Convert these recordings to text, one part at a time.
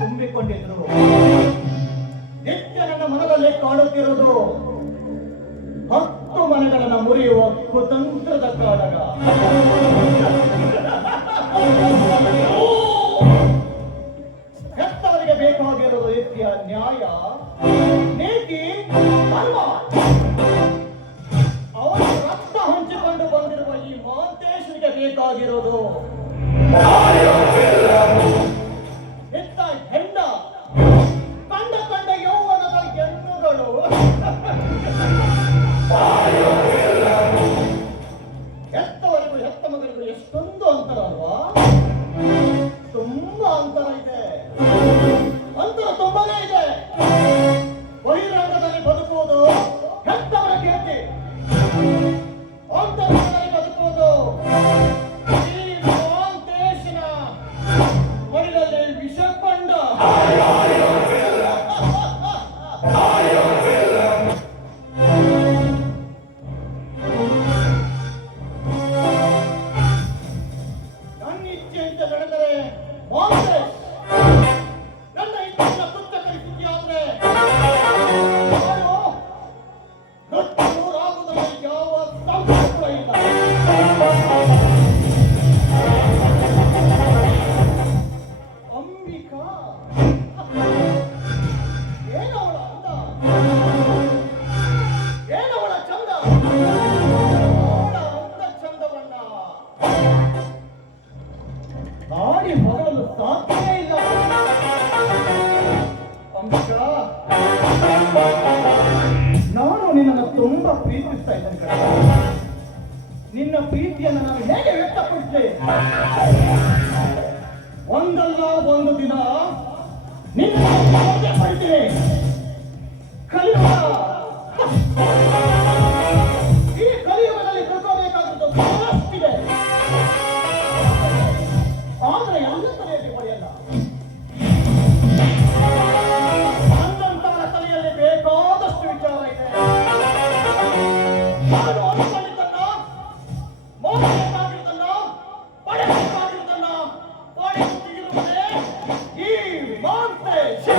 ತುಂಬಿಕೊಂಡಿದ್ರು. ನಿತ್ಯ ನನ್ನ ಮನದಲ್ಲಿ ಕಾಣುತ್ತಿರುವುದು 10 ಮನೆಗಳನ್ನು ಮುರಿಯುವ ಕುತಂತ್ರದ ಕಾಳಗ. ಹೆತ್ತವರಿಗೆ ಬೇಕಾಗಿರುವುದು ನಿತ್ಯ ನ್ಯಾಯ, ನೀತಿ, ಧರ್ಮ. ಅವರ ರಕ್ತ ಹಂಚಿಕೊಂಡು ಬಂದಿರುವ ಈ ಮಹಾಂತೇಶನಿಗೆ ಬೇಕಾಗಿರುವುದು ಹೆಂಡ, ಕಂಡ ಕಂಡ ಯೌವನದ ಹೆಣ್ಣುಗಳು. ಹೆತ್ತವರಿಗೂ ಹೆತ್ತ ಮಗಳಿಗೂ ಎಷ್ಟೊಂದು ಅಂತರ ಅಲ್ವಾ? ತುಂಬಾ ಅಂತರ ಇದೆ, ಅಂತರ ತುಂಬಾನೇ ಇದೆ. ಬಹಿರಂಗದಲ್ಲಿ ಬದುಕುವುದು ಹೆತ್ತವರ ಕೀರ್ತಿ, ಅಂತರಂಗದಲ್ಲಿ ಬದುಕುವುದು ಈ ಮಹಾಂತೇಶನ ಮಡಿಲಲ್ಲಿ ವಿಷಕೊಂಡ. ನನ್ನ ಇಚ್ಛೆಯಂತೆ ನಡೆದರೆ ಮಹಾಂತೇಶ್, ನನ್ನ ಇಚ್ಛೆಯ ಪುಸ್ತಕರಿ ಸುದ್ದಿಯಾದ್ರೆ ನಾನು ನೂರಾಗುವುದರಲ್ಲಿ ಯಾವ ಸಂಕಲ್ಪ ಇಲ್ಲ. ಅಂಬಿಕಾ ಏನವಳ ಅಂದ, ಏನವಳ ಚಂದ, ಅವಳ ಅಂದ ಚಂದವನ್ನ ಹಾಡಿ ಹೊಗಳಲು ಸಾಧ್ಯವೇ ಇಲ್ಲ. ಅಂಬಿಕಾ, ನಾನು ನಿನ್ನನ್ನು ತುಂಬಾ ಪ್ರೀತಿಸ್ತಾ ಇದ್ದೇನೆ ಕಣ. ನಿನ್ನ ಪ್ರೀತಿಯನ್ನು ನಾನು ಹೇಗೆ ವ್ಯಕ್ತಪಡಿಸಿದೆ? ಒಂದಲ್ಲ ಒಂದು ದಿನ ನಿನ್ನ ಪಡಿತೀನಿ. ಕಲಿಯುಗ, ಈ ಕಲಿಯುಗದಲ್ಲಿ ತಿಳ್ಕೋಬೇಕಾದದ್ದು ಬಹಳಷ್ಟಿದೆ. ಆದ್ರೆ ಎಲ್ಲ ತಲೆಯಲ್ಲಿ ಹೊಡೆಯಲ್ಲ. ನನ್ನಂತರ ತಲೆಯಲ್ಲಿ ಬೇಕಾದಷ್ಟು ವಿಚಾರ ಇದೆ. ನಾನು ಅನ್ಕೊಂಡಿದ್ದನ್ನ, ಮಾಡಬೇಕಾಗಿರುವುದನ್ನ, ಪಡೆಯಬೇಕಾಗಿರುವುದನ್ನ ಪಡೆಯುತ್ತಿರುವುದೇ ಈ ಮಹಾಂತೇಶ್.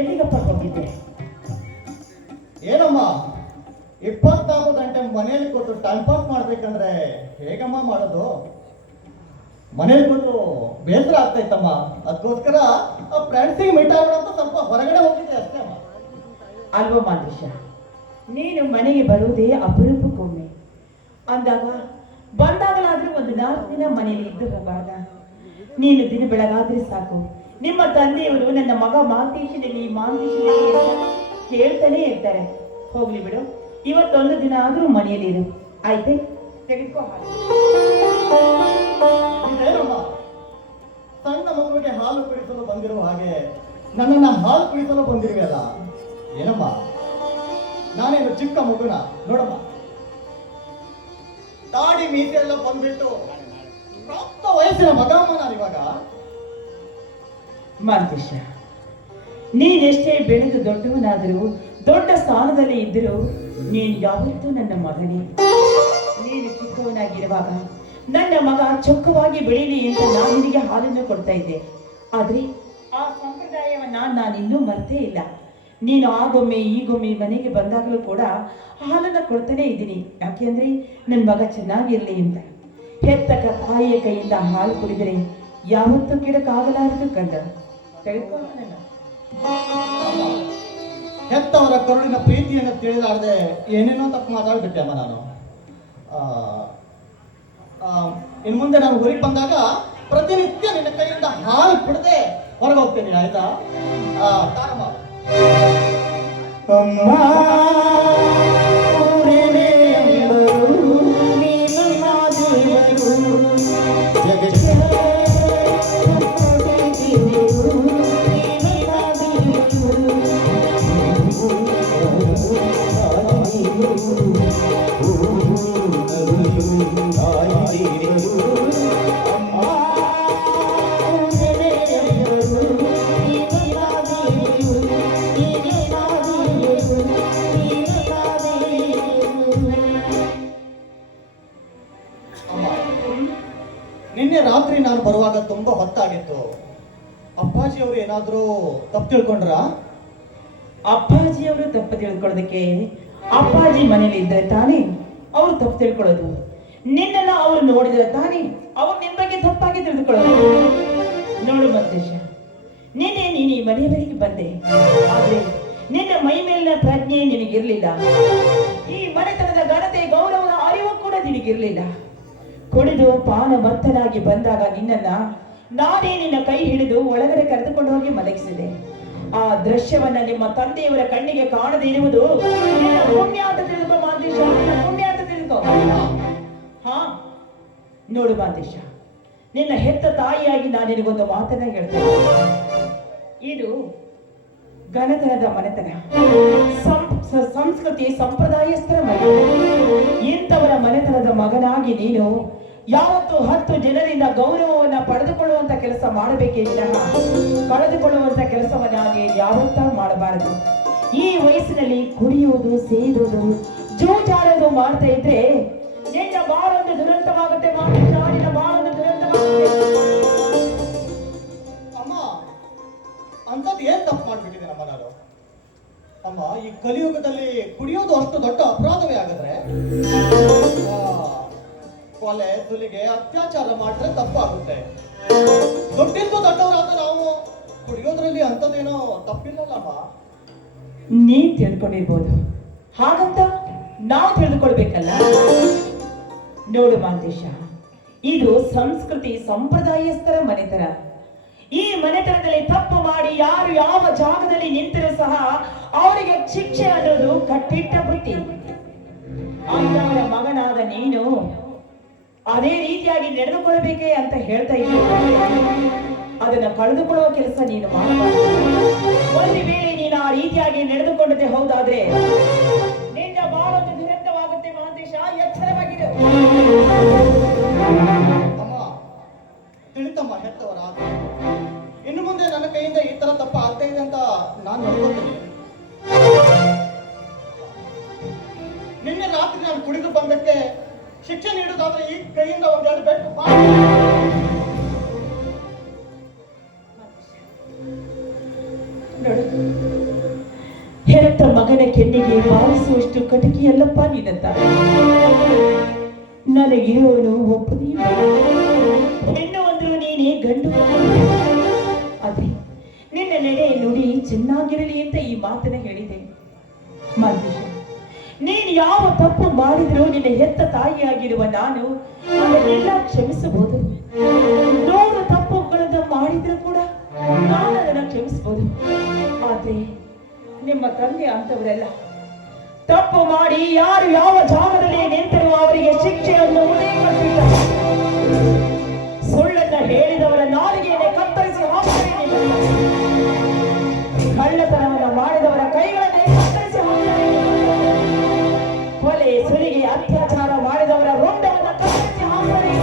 ಎಲ್ಲಿಗಪ್ಪ ಹೋಗಿದ್ದೆ? ಏನಮ್ಮ 24 ಗಂಟೆ ಮನೇಲಿ ಕೂತು ಟೈಮ್ ಪಾಸ್ ಮಾಡ್ಬೇಕಂದ್ರೆ ಹೇಗಮ್ಮ ಮಾಡೋದು? ಮನೇಲಿ ಕೂತು ಬೇಸರ ಆಗ್ತೈತಮ್ಮ. ಅದಕ್ಕೋಸ್ಕರ ಆ ಫ್ರೆಂಡ್ಸಿಗೆ ಮೀಟ್ ಆಗೋಣ ಅಂತ ಸ್ವಲ್ಪ ಹೊರಗಡೆ ಹೋಗಿದ್ದೆ ಅಷ್ಟೇ ಅಮ್ಮ. ಅಲ್ವಾ ಮಾದೇಶ, ನೀನು ಮನೆಗೆ ಬರುವುದೇ ಅಪರೂಪಕ್ಕೊಮ್ಮೆ ಅಂದಾಗ ಬಂದಾಗಲಾದ್ರೂ ಒಂದು 4 ದಿನ ಮನೆಯಲ್ಲಿ ಇದ್ದು ಹೋಗಬಾರ್ದ? ನೀನು ದಿನ ಬೆಳಗಾದ್ರೆ ಸಾಕು, ನಿಮ್ಮ ತಂದೆಯವರು ನನ್ನ ಮಗ ಮಾಂತೇಶನಲ್ಲಿ ಅಂತ ಹೇಳ್ತಾನೆ ಇರ್ತಾರೆ. ಹೋಗ್ಲಿ ಬಿಡು, ಇವತ್ತೊಂದು ದಿನ ಆದ್ರೂ ಮನೆಯಲ್ಲಿ ಇರು, ಆಯ್ತೆ? ತೆಗೆದುಕೋ ಹಾಲು. ಇದೇನಮ್ಮ, ಸಣ್ಣ ಮಗುವಿಗೆ ಹಾಲು ಕುಡಿಸಲು ಬಂದಿರುವ ಹಾಗೆ ನನ್ನನ್ನ ಹಾಲು ಕುಡಿಸಲು ಬಂದಿರುವೆಯಲ್ಲ? ಏನಮ್ಮ, ನಾನೇನು ಚಿಕ್ಕ ಮಗುನ? ನೋಡಮ್ಮ, ತಾಡಿ ಮೀಸೆ ಎಲ್ಲ ಬಂದ್ಬಿಟ್ಟು ಪ್ರಾಪ್ತ ವಯಸ್ಸಿನ ಮಗ ಅಮ್ಮ ನಾನಿವಾಗ. ಮಾಂತೇಶ, ನೀನೆಷ್ಟೇ ಬೆಳೆದು ದೊಡ್ಡವನಾದರೂ, ದೊಡ್ಡ ಸ್ಥಾನದಲ್ಲಿ ಇದ್ದರೂ ನೀನು ಯಾವತ್ತೂ ನನ್ನ ಮಗನೇ. ನೀನು ಚಿಕ್ಕವನಾಗಿರುವಾಗ ನನ್ನ ಮಗ ಚೊಕ್ಕವಾಗಿ ಬೆಳೀಲಿ ಅಂತ ನಾನು ನಿನಗೆ ಹಾಲನ್ನು ಕೊಡ್ತಾ ಇದ್ದೆ. ಆದ್ರೆ ಆ ಸಂಪ್ರದಾಯವನ್ನ ನಾನಿನ್ನೂ ಮರ್ತೇ ಇಲ್ಲ. ನೀನು ಆಗೊಮ್ಮೆ ಈಗೊಮ್ಮೆ ಮನೆಗೆ ಬಂದಾಗಲೂ ಕೂಡ ಹಾಲನ್ನು ಕೊಡ್ತಾನೆ ಇದ್ದೀನಿ. ಯಾಕೆಂದ್ರೆ ನನ್ನ ಮಗ ಚೆನ್ನಾಗಿರ್ಲಿ ಅಂತ. ಹೆತ್ತಕ ತಾಯಿಯ ಕೈಯಿಂದ ಹಾಲು ಕುಡಿದರೆ ಯಾವತ್ತೂ ಕೆಡಕಾಗಲಾರದು ಕಂಡ. ತೆಗೆದುಕೊಳ್ಳೋಣ. ಹೆತ್ತವರ ಕರುಳಿನ ಪ್ರೀತಿಯನ್ನು ತಿಳಿದಾರದೆ ಏನೇನೋ ತಪ್ಪು ಮಾತಾಡ್ಬಿಟ್ಟೆ ಅಮ್ಮ ನಾನು. ಇನ್ನು ಮುಂದೆ ನಾನು ಊರಿಗೆ ಬಂದಾಗ ಪ್ರತಿನಿತ್ಯ ನಿನ್ನ ಕೈಯಿಂದ ಹಾಲು ಕುಡದೆ ಹೊರಗೆ ಹೋಗ್ತೇನೆ, ಆಯ್ತಾ? ತಾರಮ್ಮ. ನಿನ್ನೆ ರಾತ್ರಿ ನಾನು ಬರುವಾಗ ತುಂಬಾ ಹೊತ್ತಾಗಿತ್ತು. ಅಪ್ಪಾಜಿಯವರು ಏನಾದ್ರೂ ತಪ್ಪು ತಿಳ್ಕೊಂಡ್ರ? ಅಪ್ಪಾಜಿಯವರು ತಪ್ಪು ತಿಳ್ಕೊಳ್ಳೋದಕ್ಕೆ ಅಪ್ಪಾಜಿ ಮನೇಲಿ ಇದ್ರೆ ತಾನೇ ಅವ್ರು ತಪ್ಪು ತಿಳ್ಕೊಳ್ಳೋದು. ನಿನ್ನೆಲ್ಲ ಅವ್ರು ನೋಡಿದ್ರೆ ತಾನೇ ಅವ್ರು ನಿನ್ ಬಗ್ಗೆ ತಪ್ಪಾಗಿ ತಿಳಿದುಕೊಳ್ಳೋದು. ನೋಡು ಮಂತೇಶ, ನಿನ್ನೆ ನೀನು ಈ ಮನೆಯ ಬಳಿಗೆ ಬಂದೆ, ಆದ್ರೆ ನಿನ್ನ ಮೈ ಮೇಲಿನ ಪ್ರಜ್ಞೆ ನಿನಗಿರ್ಲಿಲ್ಲ. ಈ ಮನೆತನದ ಘನತೆ ಗೌರವದ ಅರಿವು ಕೂಡ ನಿನಗಿರ್ಲಿಲ್ಲ. ಕುಡಿದು ಪಾನ ಮತ್ತನಾಗಿ ಬಂದಾಗ ನಾನೇ ನಿನ್ನ ಕೈ ಹಿಡಿದು ಒಳಗಡೆ ಕರೆದುಕೊಂಡು ಹೋಗಿ ಮಲಗಿಸಿದೆ. ಆ ದೃಶ್ಯವನ್ನ ನಿಮ್ಮ ತಂದೆಯವರ ಕಣ್ಣಿಗೆ ಕಾಣದೇ ಇರುವುದು ಪುಣ್ಯ ಅಂತ ತಿಳ್ಕೊ ಮಾಂತೇಶ, ಪುಣ್ಯ ಅಂತ ತಿಳ್ಕೊ. ಹಾ ನೋಡು ಮಾಂತೇಶ, ನಿನ್ನ ಹೆತ್ತ ತಾಯಿಯಾಗಿ ನಾನು ನಿನಗೊಂದು ಮಾತನ್ನ ಹೇಳ್ತೇನೆ. ಇದು ಘನತನದ ಮನೆತನ, ಸಂಸ್ಕೃತಿ ಸಂಪ್ರದಾಯಸ್ಥರ ಮನೆ. ಇಂಥವರ ಮನೆತನದ ಮಗನಾಗಿ ನೀನು ಯಾವತ್ತು 10 ಜನರಿಂದ ಗೌರವವನ್ನ ಪಡೆದುಕೊಳ್ಳುವಂತ ಕೆಲಸ ಮಾಡಬೇಕೇ ವಿನಃ ಕಳೆದುಕೊಳ್ಳುವಂತ ಕೆಲಸವನ್ನಾಗಿ ಯಾವತ್ತೂ ಮಾಡಬಾರದು. ಈ ವಯಸ್ಸಿನಲ್ಲಿ ಕುಡಿಯುವುದು, ಸೇದುವುದು, ಜೂಜಾಡೋದು ಮಾಡ್ತಾ ಇದ್ರೆ ನಿನ್ನ ಬಾಳೊಂದು ದುರಂತವಾಗುತ್ತೆ. ನಿನ್ನ ಬಾಳೊಂದು ದುರಂತವಾಗುತ್ತೆ. ಅಮ್ಮ, ಅಂಥದ್ದು ಏನ್ ತಪ್ಪು ಮಾಡ್ಬಿಟ್ಟಿದೆ ನಮ್ಮ ನಾನು? ಅಮ್ಮ, ಈ ಕಲಿಯುಗದಲ್ಲಿ ಕುಡಿಯೋದು ಅಷ್ಟು ದೊಡ್ಡ ಅಪರಾಧವೇ ಆಗಿದ್ರೆ? ಕೊಲೆ, ಸುಲಿಗೆ, ಅತ್ಯಾಚಾರ ಮಾಡಿದ್ರೆ ತಪ್ಪಾಗುತ್ತೆ. ದೊಡ್ಡಿಂದು ದೊಡ್ಡವರಾದ ನಾವು ಕುಡಿಯೋದ್ರಲ್ಲಿ ಅಂಥದ್ದೇನೋ ತಪ್ಪಿಲ್ಲಲ್ಲಮ್ಮ. ನೀನ್ ತಿಳ್ಕೊಂಡಿರ್ಬೋದು, ಹಾಗಂತ ನಾವು ತಿಳಿದುಕೊಳ್ಬೇಕಲ್ಲ. ನೋಡು ಮಾಂತೇಶ, ಇದು ಸಂಸ್ಕೃತಿ ಸಂಪ್ರದಾಯಸ್ಥರ ಮನೆತನ. ಈ ಮನೆತನದಲ್ಲಿ ತಪ್ಪು ಮಾಡಿ ಯಾರು ಯಾವ ಜಾಗದಲ್ಲಿ ನಿಂತರೂ ಸಹ ಅವರಿಗೆ ಶಿಕ್ಷೆ ಅನ್ನೋದು ಕಟ್ಟಿಟ್ಟ ಬುತ್ತಿ. ಅಂತವರ ಮಗನಾದ ನೀನು ಅದೇ ರೀತಿಯಾಗಿ ನಡೆದುಕೊಳ್ಬೇಕೆ ಅಂತ ಹೇಳ್ತಾ ಇದ್ದೀನಿ. ಅದನ್ನ ಕಳೆದುಕೊಳ್ಳುವ ಕೆಲಸ ನೀನು ಮಾಡಬಾರದು. ಒಂದು ವೇಳೆ ನೀನು ಆ ರೀತಿಯಾಗಿ ನಡೆದುಕೊಂಡದೆ ಹೌದಾದ್ರೆ ನಿನ್ನ ಬಾಳೊಂದು ದುರಂತವಾಗುತ್ತೆ ಮಹಾಂತೇಶ, ಎಚ್ಚರವಾಗಿದೆ. ಅಮ್ಮ, ತಿಳಿತಮ್ಮ ಹೆತ್ತವರ. ಇನ್ನು ಮುಂದೆ ನನ್ನ ಕೈಯಿಂದ ಈ ತರ ತಪ್ಪ ಆಗ್ತಾ ಇದೆ ಅಂತ ನಾನು ನೋಡ್ಕೊತೀನಿ. ನಿನ್ನೆ ರಾತ್ರಿ ನಾನು ಕುಡಿದು ಬಂದಕ್ಕೆ ಶಿಕ್ಷೆ ನೀಡುವುದಾದ್ರೆ ಈ ಕೈಯಿಂದ ಒಂದೆರಡು ಬೆಟ್ಟು ನೋಡು, ಹೆತ್ತ ಮಗನ ಕೆನ್ನೆಗೆ ಬಾರಿಸುವಷ್ಟು ಕಟಕಿಯಲ್ಲಪ್ಪ ನಿನ್ನ ತಾಯಿ. ನನಗಿರುವನು ಒಬ್ಬನೇ ಹೆಣ್ಣು ಅಂದ್ರು ನೀನೇ ಗಂಡು. ಅದೇ ನಿನ್ನ ನೆಡೆ ನುಡಿ ಚೆನ್ನಾಗಿರಲಿ ಅಂತ ಈ ಮಾತನ್ನ ಹೇಳಿದೆ. ಮಾದೇಶ, ನೀನು ಯಾವ ತಪ್ಪು ಮಾಡಿದ್ರು ನಿನ್ನ ಹೆತ್ತ ತಾಯಿಯಾಗಿರುವ ನಾನು ಅದನ್ನೆಲ್ಲ ಕ್ಷಮಿಸಬಹುದು. 100 ತಪ್ಪುಗಳನ್ನ ಮಾಡಿದ್ರು ಕೂಡ ನಾನು ಅದನ್ನ ಕ್ಷಮಿಸಬಹುದು. ಆದ್ರೆ ನಿಮ್ಮ ತಂದೆ ಅಂತವರೆಲ್ಲ ತಪ್ಪು ಮಾಡಿ ಯಾರು ಯಾವ ಜಾಗದಲ್ಲಿ ನಿಂತರೂ ಅವರಿಗೆ ಶಿಕ್ಷೆಯನ್ನು ಕಟ್ಟಿದ್ದಾರೆ. ಸುಳ್ಳನ್ನ ಹೇಳಿದವರ ನಾಲಿಗೆಯನ್ನು ಕತ್ತರಿಸಿ ಹಾಕ್ತಾರೆ. ಕಳ್ಳತನವನ್ನು ಮಾಡಿದವರ ಕೈಗಳನ್ನೇ ಕತ್ತರಿಸಿ ಹಾಕ್ತಾರೆ. ಕೊಲೆ ಸುಲಿಗೆ ಅತ್ಯಾಚಾರ ಮಾಡಿದವರ ರುಂಡವನ್ನು ಕತ್ತರಿಸಿ ಹಾಕ್ತಾರೆ.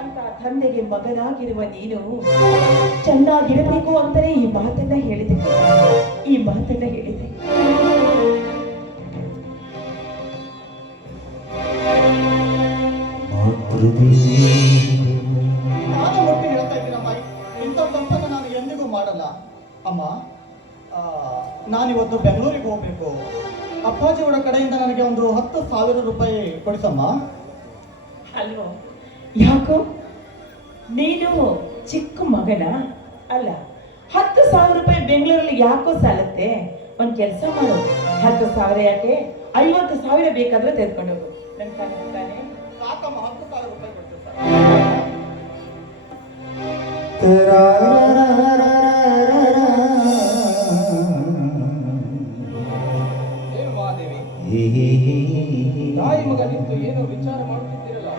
ಅಂತ ತಂದೆಗೆ ಮಗನಾಗಿರುವ ನೀನು ಚೆನ್ನಾಗಿರಬೇಕು ಅಂತಲೇ ಈ ಮಾತನ್ನ ಹೇಳಿದೆ. ನಾನು ಒಟ್ಟು ಹೇಳ್ತಾ ಇದ್ದೀನಮ್ಮ, ಇಂಥ ತಪ್ಪನ್ನು ನಾನು ಎಂದಿಗೂ ಮಾಡಲ್ಲ ಅಮ್ಮ. ನಾನಿವತ್ತು ಬೆಂಗಳೂರಿಗೆ ಹೋಗ್ಬೇಕು. ಅಪ್ಪಾಜಿಯವರ ಕಡೆಯಿಂದ ನನಗೆ ಒಂದು 10,000 ರೂಪಾಯಿ ಕೊಡಿಸಮ್ಮ. ಅಲ್ವೋ, ಯಾಕೋ ನೀನು ಚಿಕ್ಕ ಮಗನ ಅಲ್ಲ? 10,000 ರೂಪಾಯಿ ಬೆಂಗಳೂರಲ್ಲಿ ಯಾಕೋ ಸಾಲತ್ತೆ? ಒಂದ್ ಕೆಲಸ ಮಾಡು, 10,000 ಯಾಕೆ 50,000 ಬೇಕಾದ್ರೆ ತೆಗೆದುಕೊಂಡು ಹೋಗು. ನನ್ ತಾನೆ ಸಾಕಮ್ಮ, 10,000 ರೂಪಾಯಿ ಕೊಡ್ತೀನಿ. ಏನು ಮಹಾದೇವಿ, ತಾಯಿ ಮಗ ನಿಂತು ಏನೋ ವಿಚಾರ ಮಾಡುತ್ತಿದ್ದೀರಲ್ಲ,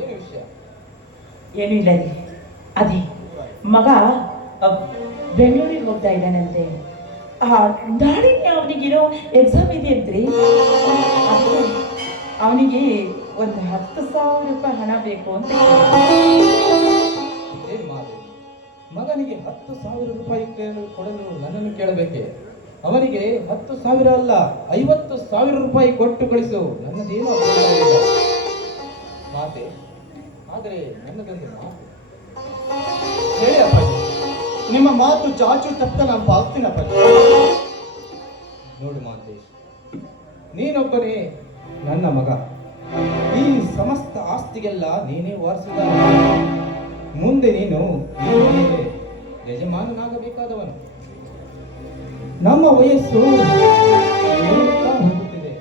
ಏನು ವಿಷಯ? ಏನೂ ಇಲ್ಲ ರೀ. ಅದೇ ಮಗ ಬೆಂಗಳೂರಿಗೆ ಹೋಗ್ತಾ ಇದ್ದಾನಂತೆ. ನಾಳೆಗೆ ಅವನಿಗಿರೋ ಎಕ್ಸಾಮ್ ಇದೆ ಅಂತ್ರಿ. ಅವನಿಗೆ ಒಂದು 10,000 ರೂಪಾಯಿ ಹಣ ಬೇಕು ಅಂತ. ಏನು ಮಾತು, ಮಗನಿಗೆ 10,000 ರೂಪಾಯಿ ಕೊಡಲು ನನ್ನನ್ನು ಕೇಳಬೇಕೆ? ಅವನಿಗೆ 10,000 ಅಲ್ಲ 50,000 ರೂಪಾಯಿ ಕೊಟ್ಟು ಕಳಿಸು, ನನ್ನದೇನು ಮಾತೆ. ಆದರೆ ನನ್ನದೊಂದು ಮಾತು ಹೇಳಿ ಅಪ್ಪಾಜಿ, ನಿಮ್ಮ ಮಾತು ಚಾಚು ತಪ್ಪ ನಾನು ಭಾವಿಸ್ತೀನಿ ಅಪ್ಪಾಜಿ. ನೋಡು ಮಾತೇಶ್, ನೀನೊಬ್ಬನೇ ನನ್ನ ಮಗ. ಈ ಸಮಸ್ತ ಆಸ್ತಿಗೆಲ್ಲ ನೀನೇ ವಾರಿಸಿದ. ಮುಂದೆ ನೀನು ಈ ಮನೆಗೆ ಯಜಮಾನನಾಗಬೇಕಾದವನು. ನಮ್ಮ ವಯಸ್ಸು ಬೆಳೆಯುತ್ತಾ ಹೋಗುತ್ತಿದೆ,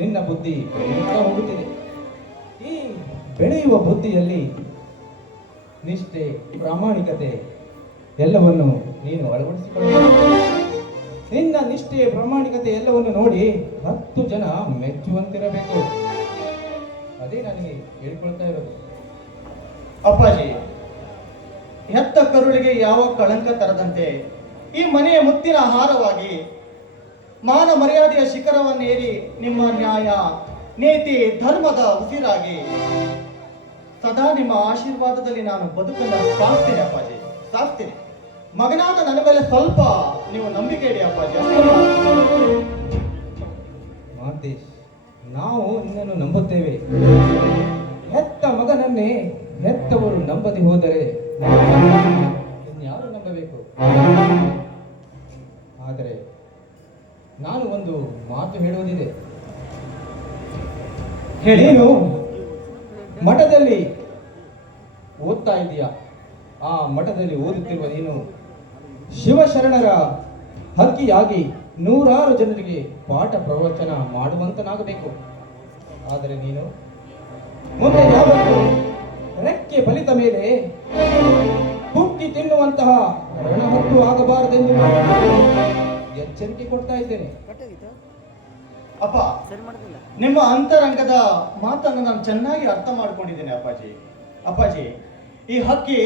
ನಿನ್ನ ಬುದ್ಧಿ ಬೆಳೆಯುತ್ತಾ ಹೋಗುತ್ತಿದೆ. ಈ ಬೆಳೆಯುವ ಬುದ್ಧಿಯಲ್ಲಿ ನಿಷ್ಠೆ, ಪ್ರಾಮಾಣಿಕತೆ ಎಲ್ಲವನ್ನು ನೀನು ಅಳವಡಿಸಿಕೊಳ್ಳಬೇಕು. ನಿನ್ನ ನಿಷ್ಠೆ, ಪ್ರಾಮಾಣಿಕತೆ ಎಲ್ಲವನ್ನು ನೋಡಿ 10 ಜನ ಮೆಚ್ಚುವಂತಿರಬೇಕು. ಅದೇ ನನಗೆ ಹೇಳ್ಕೊಳ್ತಾ ಇರೋದು. ಅಪ್ಪಾಜಿ, ಹೆತ್ತ ಕರುಳಿಗೆ ಯಾವ ಕಳಂಕ ತರದಂತೆ ಈ ಮನೆಯ ಮುತ್ತಿನ ಹಾರವಾಗಿ ಮಾನ ಮರ್ಯಾದೆಯ ಶಿಖರವನ್ನೇರಿ ನಿಮ್ಮ ನ್ಯಾಯ, ನೀತಿ, ಧರ್ಮದ ಉಸಿರಾಗಿ ಸದಾ ನಿಮ್ಮ ಆಶೀರ್ವಾದದಲ್ಲಿ ನಾನು ಬದುಕನ್ನು ಸಾಕ್ತೀನಿ ಅಪ್ಪಾಜಿ, ಸಾಕ್ತೀನಿ. ಮಗನಾದ ನನ್ನ ಮೇಲೆ ಸ್ವಲ್ಪ ನೀವು ನಂಬಿಕೆ ಇಡಿ ಅಪ್ಪಾಜಿ. ಮಾತೇಶ್, ನಾವು ನಿನ್ನನ್ನು ನಂಬುತ್ತೇವೆ. ಹೆತ್ತ ಮಗನನ್ನೇ ಹೆತ್ತವರು ನಂಬದೆ ಹೋದರೆ ಇನ್ಯಾರು ನಂಬಬೇಕು? ಆದರೆ ನಾನು ಒಂದು ಮಾತು ಹೇಳುವುದಿದೆ. ನೀನು ಮಠದಲ್ಲಿ ಓದ್ತಾ ಇದೀಯಾ? ಆ ಮಠದಲ್ಲಿ ಓದುತ್ತಿರುವ ನೀನು ಶಿವಶರಣರ ಹಕ್ಕಿಯಾಗಿ 100 ಜನರಿಗೆ ಪಾಠ ಪ್ರವಚನ ಮಾಡುವಂತನಾಗಬೇಕು. ಆದರೆ ನೀನು ಮುಂದೆ ಯಾವತ್ತೂ ರೆಕ್ಕೆ ಫಲಿತ ಮೇಲೆ ಹುಕ್ಕಿ ತಿನ್ನುವಂತಹ ರಣಹದ್ದು ಆಗಬಾರದೆಂದು ಎಚ್ಚರಿಕೆ ಕೊಡ್ತಾ ಇದ್ದೇನೆ. ಅಪ್ಪ, ನಿಮ್ಮ ಅಂತರಂಗದ ಮಾತನ್ನು ನಾನು ಚೆನ್ನಾಗಿ ಅರ್ಥ ಮಾಡ್ಕೊಂಡಿದ್ದೇನೆ ಅಪ್ಪಾಜಿ. ಅಪ್ಪಾಜಿ, ಈ ಹಕ್ಕಿ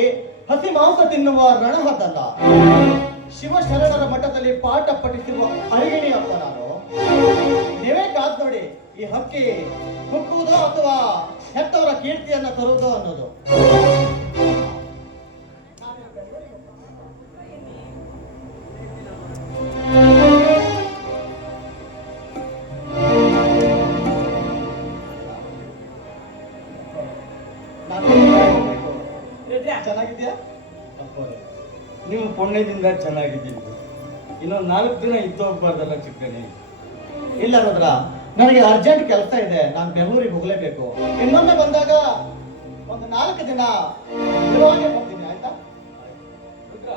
ಹಸಿ ಮಾಂಸ ತಿನ್ನುವ ರಣಹದ್ದಲ್ಲ, ಶಿವಶರಣರ ಮಠದಲ್ಲಿ ಪಾಠ ಪಠಿಸಿರುವ ಅರಿಗಿಣಿ ಅಪ್ಪ ನಾನು. ನೀವೇ ಕಾದ್ ನೋಡಿ, ಈ ಹಕ್ಕಿ ಹುಕ್ಕುವುದೋ ಅಥವಾ ಹೆತ್ತವರ ಕೀರ್ತಿಯನ್ನ ತರುವುದೋ ಅನ್ನೋದು. ಚೆನ್ನಾಗಿದ್ಯಾ? ನೀವು ಪುಣ್ಯದಿಂದ ಚೆನ್ನಾಗಿದ್ದೀನಿ. ಇನ್ನೊಂದು 4 ದಿನ ಇದ್ದು ಹೋಗ್ಬಾರ್ದಲ್ಲ ಚಿಕ್ಕಣಿ? ಇಲ್ಲ ರುದ್ರ, ನನಗೆ ಅರ್ಜೆಂಟ್ ಕೆಲಸ ಇದೆ, ನಾನು ಬೆಂಗಳೂರಿಗೆ ಹೋಗ್ಲೇಬೇಕು. ಇನ್ನೊಮ್ಮೆ ಬಂದಾಗ ಒಂದು 4 ದಿನ ಇರುವಾಗೆ ಬರ್ತೀನಿ, ಆಯ್ತಾ? ರುದ್ರ,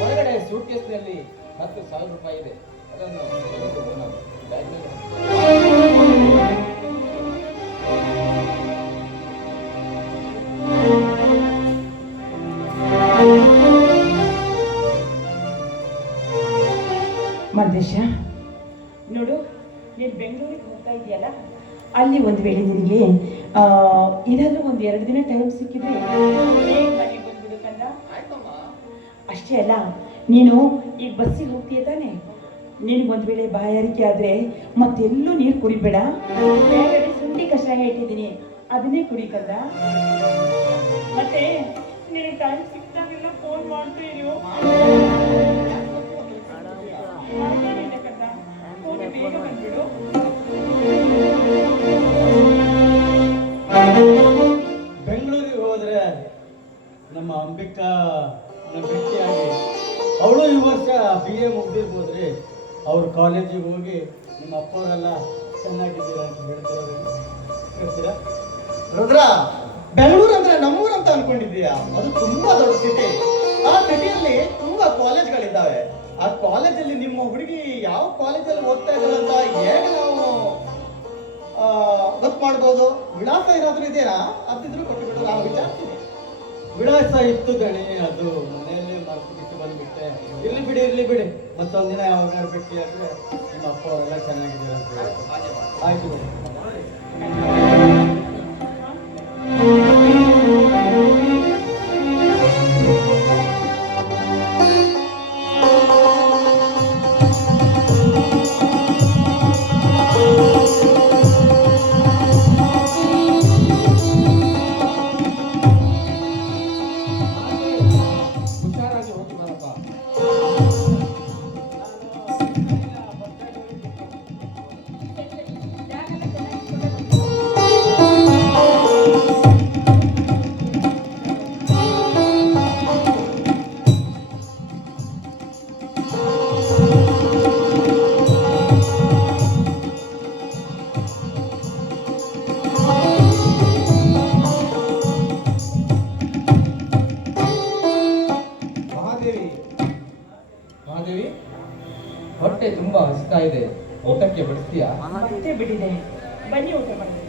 ಹೊರಗಡೆ ಸೂಟ್ ಕೇಸ್ನಲ್ಲಿ 10,000 ರೂಪಾಯಿ ಇದೆ. ಅದನ್ನು ತೆಗೆದುಕೊಂಡು ನಾವು ಬ್ಯಾಗ್ನಲ್ಲಿ ಮಹದೇಶ, ನೋಡು, ನೀನು ಬೆಂಗಳೂರಿಗೆ ಹೋಗ್ತಾ ಇದೆಯಲ್ಲ, ಅಲ್ಲಿ ಒಂದು ವೇಳೆ ನಿನಗೆ ಏನಾದರೂ ಒಂದು 2 ದಿನ ಟೈಮ್ ಸಿಕ್ಕಿದ್ರೆ ಬೇಗ ಮನೆಗೆ ಬಂದ್ಬಿಡು ಕಂದ. ಅಷ್ಟೇ ಅಲ್ಲ, ನೀನು ಈಗ ಬಸ್ಸಿಗೆ ಹೋಗ್ತೀಯ ತಾನೆ, ನಿನಗೊಂದು ವೇಳೆ ಬಾಯಾರಿಕೆ ಆದರೆ ಮತ್ತೆಲ್ಲೂ ನೀರು ಕುಡಿಬೇಡ. ಬೇರೆ ಶುಂಠಿ ಕಷಾಯ ಇಟ್ಟಿದ್ದೀನಿ, ಅದನ್ನೇ ಕುಡಿ ಕಂದ. ಮತ್ತೆ ನಿನಗೆ ಟೈಮ್ ಸಿಕ್ತಾಗೆಲ್ಲ ಫೋನ್ ಮಾಡ್ತಾ ಇರು. ಹಾಗೇನಿಲ್ಲ ಕಂದ, ಹೋಗಿ ಬೇಗ ಬಂದ್ಬಿಡು. ಬೆಂಗಳೂರಿಗೆ ಹೋದ್ರೆ ನಮ್ಮ ಅಂಬಿಕಾ ಭೇಟಿಯಾಗಿ ಅವಳು ಈ ವರ್ಷ BA ಮುಗ್ದಿರ್ಬೋದ್ರಿ. ಅವ್ರ ಕಾಲೇಜಿಗೆ ಹೋಗಿ ನಿಮ್ಮ ಅಪ್ಪವರೆಲ್ಲ ಚೆನ್ನಾಗಿದ್ದೀರಾ ಅಂತ ಹೇಳ್ತೀರಾ? ರುದ್ರ, ಬೆಂಗಳೂರು ಅಂದ್ರೆ ನಮ್ಮೂರು ಅಂತ ಅನ್ಕೊಂಡಿದ್ದೀಯಾ? ಅದು ತುಂಬಾ ದೊಡ್ಡ ಸಿಟಿ. ಆ ಸಿಟಿಯಲ್ಲಿ ತುಂಬಾ ಕಾಲೇಜ್ಗಳಿದ್ದಾವೆ. ಆ ಕಾಲೇಜಲ್ಲಿ ನಿಮ್ಮ ಹುಡುಗಿ ಯಾವ ಕಾಲೇಜಲ್ಲಿ ಓದ್ತಾ ಇದ್ದಾಳಂತ ಹೇಗೆ ನಾವು ಗೊತ್ತು ಮಾಡ್ಬೋದು? ವಿಳಾಸ ಏನಾದ್ರೂ ಇದೆಯಾ? ಅದಿದ್ರು ಕೊಟ್ಟುಬಿಟ್ಟು ನಾನು ವಿಚಾರಿಸ್ತೀನಿ. ವಿಳಾಸ ಇತ್ತು ಗಣಿ, ಅದು ಮನೆಯಲ್ಲೇ ಮರ್ತು ಬಂದ್ಬಿಟ್ಟೆ. ಇರ್ಲಿ ಬಿಡಿ, ಮತ್ತೊಂದು ದಿನ ಯಾವಾಗಾರು ಭೇಟಿ ಆದ್ರೆ ನಿಮ್ಮ ಅಪ್ಪ ಅವರೆಲ್ಲ ಚೆನ್ನಾಗಿದ್ದೀರಾ ಅಂತ ಹೇಳಿ. ಆಯ್ತು ಬಿಡಿ. ಹುಷಾರಾಗಿ ಹೋಗಿ ಬರಪ್ಪ. ಮಹಾದೇವಿ, ಹೊಟ್ಟೆ ತುಂಬಾ ಹಸಿತಾ ಇದೆ, ಊಟಕ್ಕೆ ಬಡಿಸ್ತೀಯಾ? ಮತ್ತೆ ಬಿಟ್ಟಿದೆ, ಬನ್ನಿ ಊಟ ಮಾಡಿ.